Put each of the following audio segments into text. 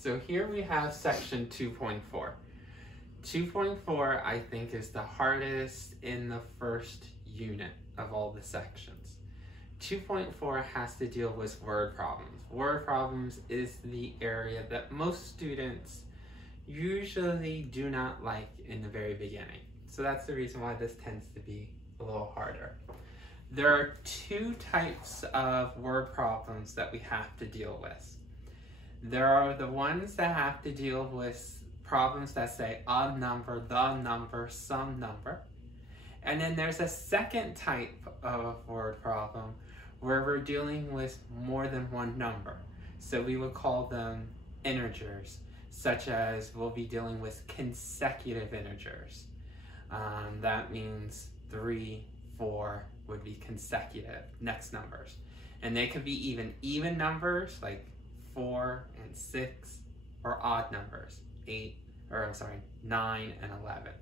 So here we have section 2.4. 2.4 I think is the hardest in the first unit of all the sections. 2.4 has to deal with word problems. Word problems is the area that most students usually do not like in the very beginning. So that's the reason why this tends to be a little harder. There are two types of word problems that we have to deal with. There are the ones that have to deal with problems that say a number, the number, some number. And then there's a second type of word problem where we're dealing with more than one number. So we would call them integers, such as we'll be dealing with consecutive integers. That means 3, 4 would be consecutive next numbers. And they could be even numbers like 4 and 6, or odd numbers, 9 and 11.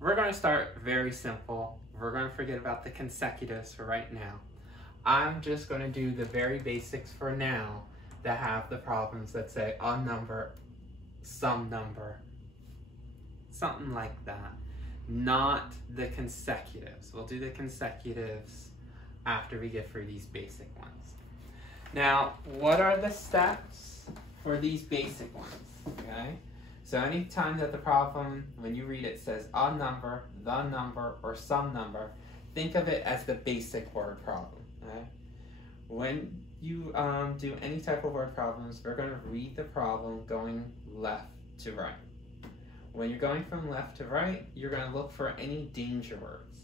We're going to start very simple. We're going to forget about the consecutives for right now. I'm just going to do the very basics for now that have the problems that say a number, some number, something like that. Not the consecutives. We'll do the consecutives after we get through these basic ones. Now, what are the steps for these basic ones? Okay? So anytime that the problem, when you read it, says a number, the number, or some number, think of it as the basic word problem. Okay? When you do any type of word problems, we're going to read the problem going left to right. When you're going from left to right, you're going to look for any danger words.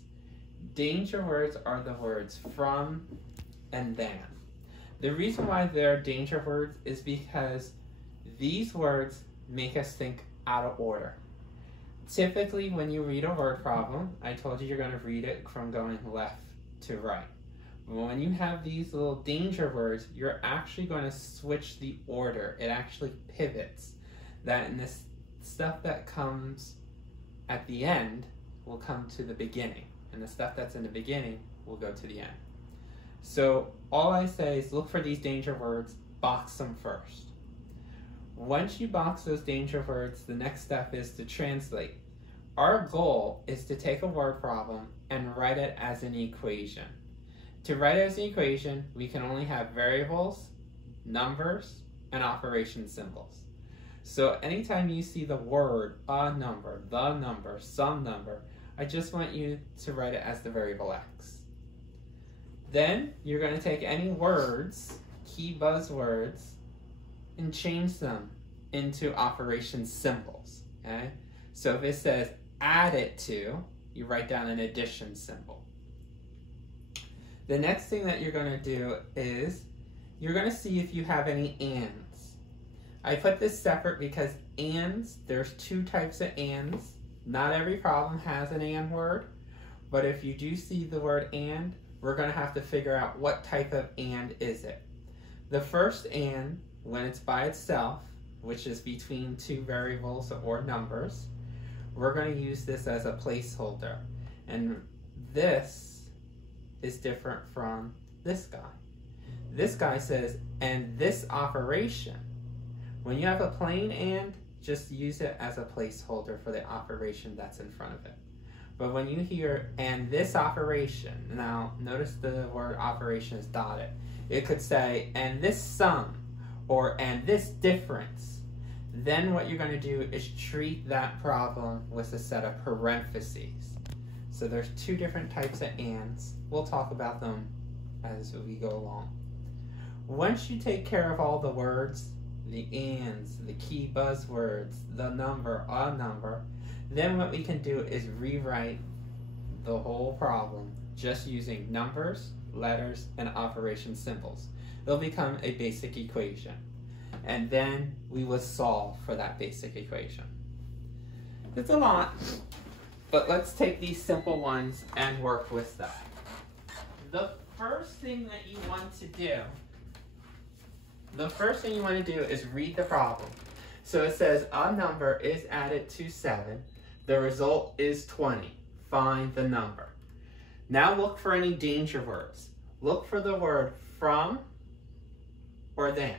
Danger words are the words from and than. The reason why they're danger words is because these words make us think out of order. Typically, when you read a word problem, I told you you're going to read it from going left to right. When you have these little danger words, you're actually going to switch the order. It actually pivots. That in this stuff that comes at the end will come to the beginning, and the stuff that's in the beginning will go to the end. So all I say is look for these danger words, box them first. Once you box those danger words, the next step is to translate. Our goal is to take a word problem and write it as an equation. To write it as an equation, we can only have variables, numbers, and operation symbols. So anytime you see the word, a number, the number, some number, I just want you to write it as the variable x. Then you're going to take any words, key buzzwords, and change them into operation symbols. Okay? So if it says add it to, you write down an addition symbol. The next thing that you're going to do is you're going to see if you have any ands. I put this separate because ands, there's two types of ands. Not every problem has an and word, but if you do see the word and, we're going to have to figure out what type of and is it. The first and, when it's by itself, which is between two variables or numbers, we're going to use this as a placeholder. And this is different from this guy. This guy says, and this operation. When you have a plain and, just use it as a placeholder for the operation that's in front of it. But when you hear, and this operation, now notice the word operation is dotted. It could say, and this sum, or and this difference. Then what you're going to do is treat that problem with a set of parentheses. So there's two different types of ands. We'll talk about them as we go along. Once you take care of all the words, the ands, the key buzzwords, the number, a number, then what we can do is rewrite the whole problem just using numbers, letters, and operation symbols. They'll become a basic equation. And then we will solve for that basic equation. It's a lot, but let's take these simple ones and work with that. The first thing that you want to do is read the problem. So it says a number is added to 7. The result is 20. Find the number. Now look for any danger words. Look for the word from or than.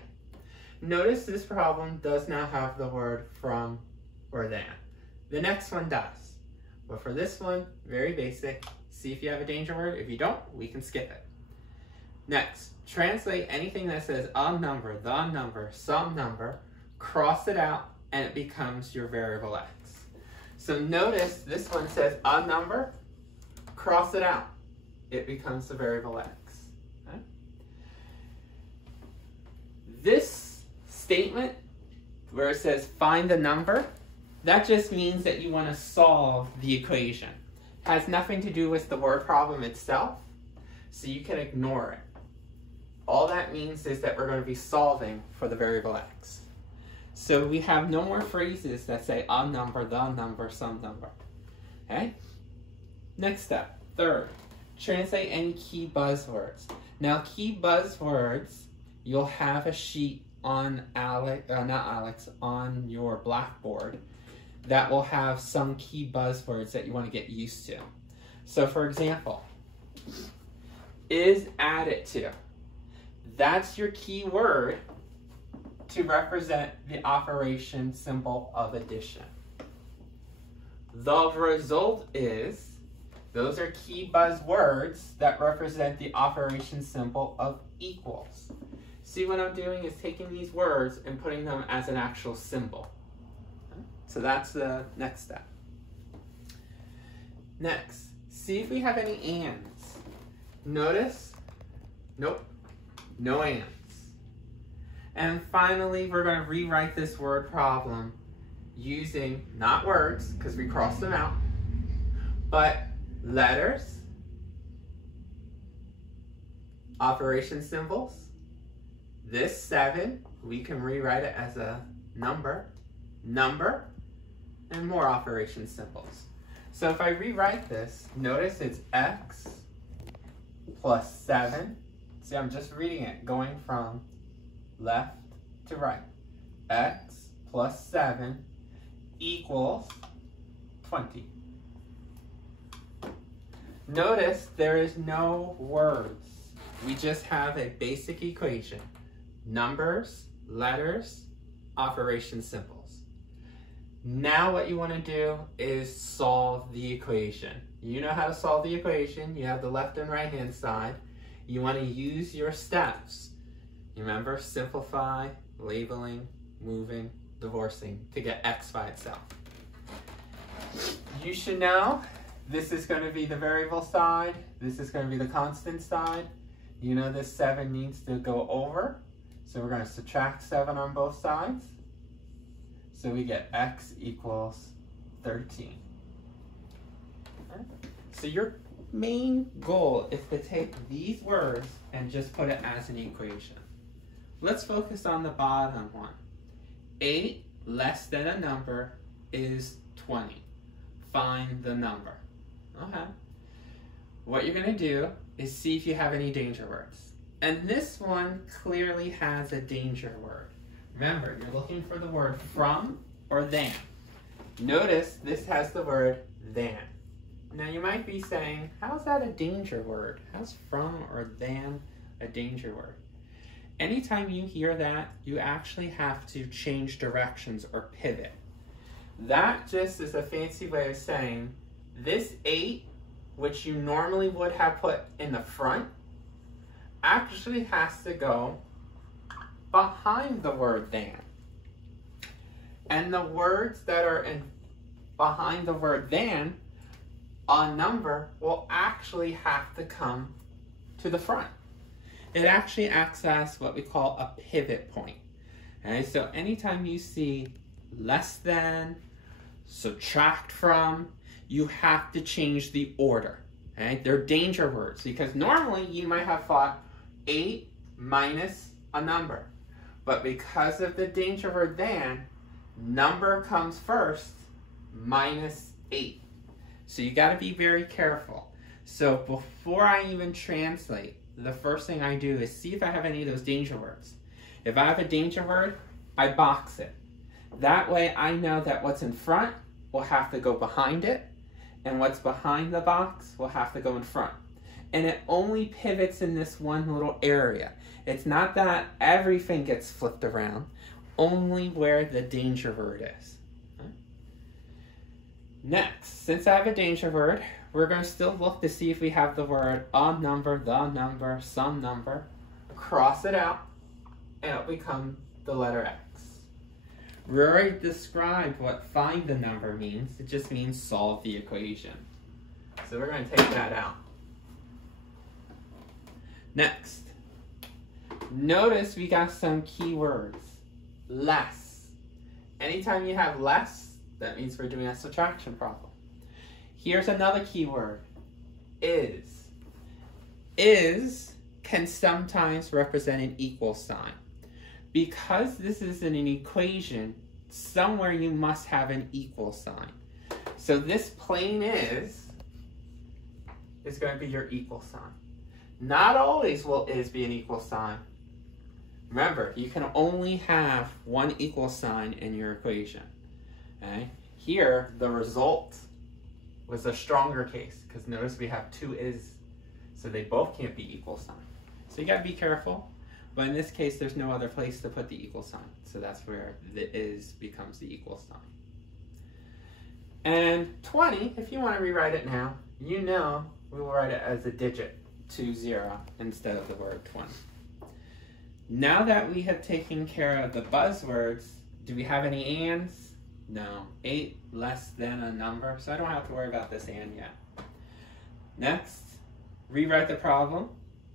Notice this problem does not have the word from or than. The next one does. But for this one, very basic. See if you have a danger word. If you don't, we can skip it. Next, translate anything that says a number, the number, some number, cross it out, and it becomes your variable x. So notice this one says a number, cross it out. It becomes the variable x. Okay? This statement where it says find the number, that just means that you want to solve the equation. It has nothing to do with the word problem itself, so you can ignore it. All that means is that we're going to be solving for the variable x. So we have no more phrases that say a number, the number, some number. Okay? Next step, third, translate any key buzzwords. Now key buzzwords, you'll have a sheet on on your blackboard that will have some key buzzwords that you want to get used to. So for example, is added to. That's your key word to represent the operation symbol of addition. The result is, those are key buzzwords that represent the operation symbol of equals. See, what I'm doing is taking these words and putting them as an actual symbol. So that's the next step. Next, see if we have any ands. Notice, nope, no ands. And finally, we're going to rewrite this word problem using not words, because we crossed them out, but letters, operation symbols. This 7, we can rewrite it as a number, and more operation symbols. So if I rewrite this, notice it's x plus 7. See, I'm just reading it, going from left to right. X plus 7 equals 20. Notice there is no words. We just have a basic equation. Numbers, letters, operation symbols. Now what you want to do is solve the equation. You know how to solve the equation. You have the left and right hand side. You want to use your steps. Remember, simplify, labeling, moving, divorcing to get x by itself. You should know this is going to be the variable side. This is going to be the constant side. You know this 7 needs to go over. So we're going to subtract 7 on both sides. So we get x equals 13. Okay. So your main goal is to take these words and just put it as an equation. Let's focus on the bottom one. 8 less than a number is 20. Find the number. Okay. What you're going to do is see if you have any danger words. And this one clearly has a danger word. Remember, you're looking for the word from or than. Notice this has the word than. Now you might be saying, how's that a danger word? How's from or than a danger word? Anytime you hear that, you actually have to change directions or pivot. That just is a fancy way of saying this 8, which you normally would have put in the front, actually has to go behind the word than. And the words that are behind the word than, a number, will actually have to come to the front. It actually acts as what we call a pivot point. Okay, so anytime you see less than, subtract from, you have to change the order. Okay? They're danger words because normally you might have thought 8 minus a number. But because of the danger word than, number comes first, minus 8. So you got to be very careful. So before I even translate, the first thing I do is see if I have any of those danger words. If I have a danger word, I box it. That way I know that what's in front will have to go behind it, and what's behind the box will have to go in front. And it only pivots in this one little area. It's not that everything gets flipped around, only where the danger word is. Next, since I have a danger word, we're going to still look to see if we have the word a number, the number, some number. Cross it out, and it'll become the letter X. We already described what find the number means. It just means solve the equation. So we're going to take that out. Next, notice we got some keywords. Less. Anytime you have less, that means we're doing a subtraction problem. Here's another keyword. Is. Is can sometimes represent an equal sign. Because this is in an equation, somewhere you must have an equal sign. So this plain is going to be your equal sign. Not always will is be an equal sign. Remember, you can only have one equal sign in your equation. Okay? Here, the result was a stronger case, because notice we have two is, so they both can't be equal sign. So you got to be careful. But in this case, there's no other place to put the equal sign. So that's where the is becomes the equal sign. And 20, if you want to rewrite it now, you know we will write it as a digit, 20, instead of the word 20. Now that we have taken care of the buzzwords, do we have any ands? No. 8 less than a number, so I don't have to worry about this and yet. Next, rewrite the problem.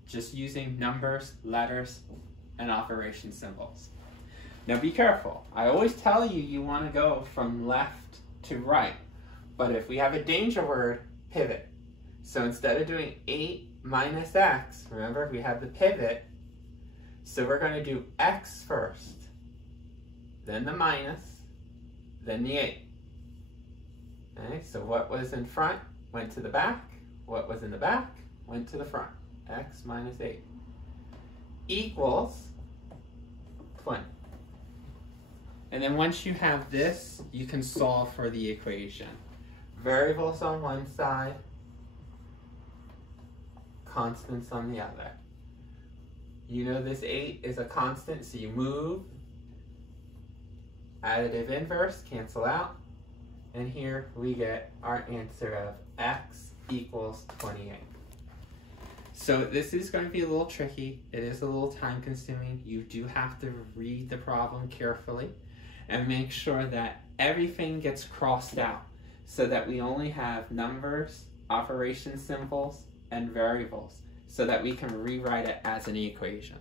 Just using numbers, letters, and operation symbols. Now be careful. I always tell you you want to go from left to right. But if we have a danger word, pivot. So instead of doing 8 minus x, remember we have the pivot. So we're going to do x first, then the minus, then the 8. Okay, so what was in front went to the back. What was in the back went to the front. X minus 8 equals 20. And then once you have this, you can solve for the equation. Variables on one side, constants on the other. You know this 8 is a constant, so you move. Additive inverse, cancel out. And here we get our answer of x equals 28. So this is going to be a little tricky. It is a little time consuming. You do have to read the problem carefully and make sure that everything gets crossed out so that we only have numbers, operation symbols, and variables so that we can rewrite it as an equation.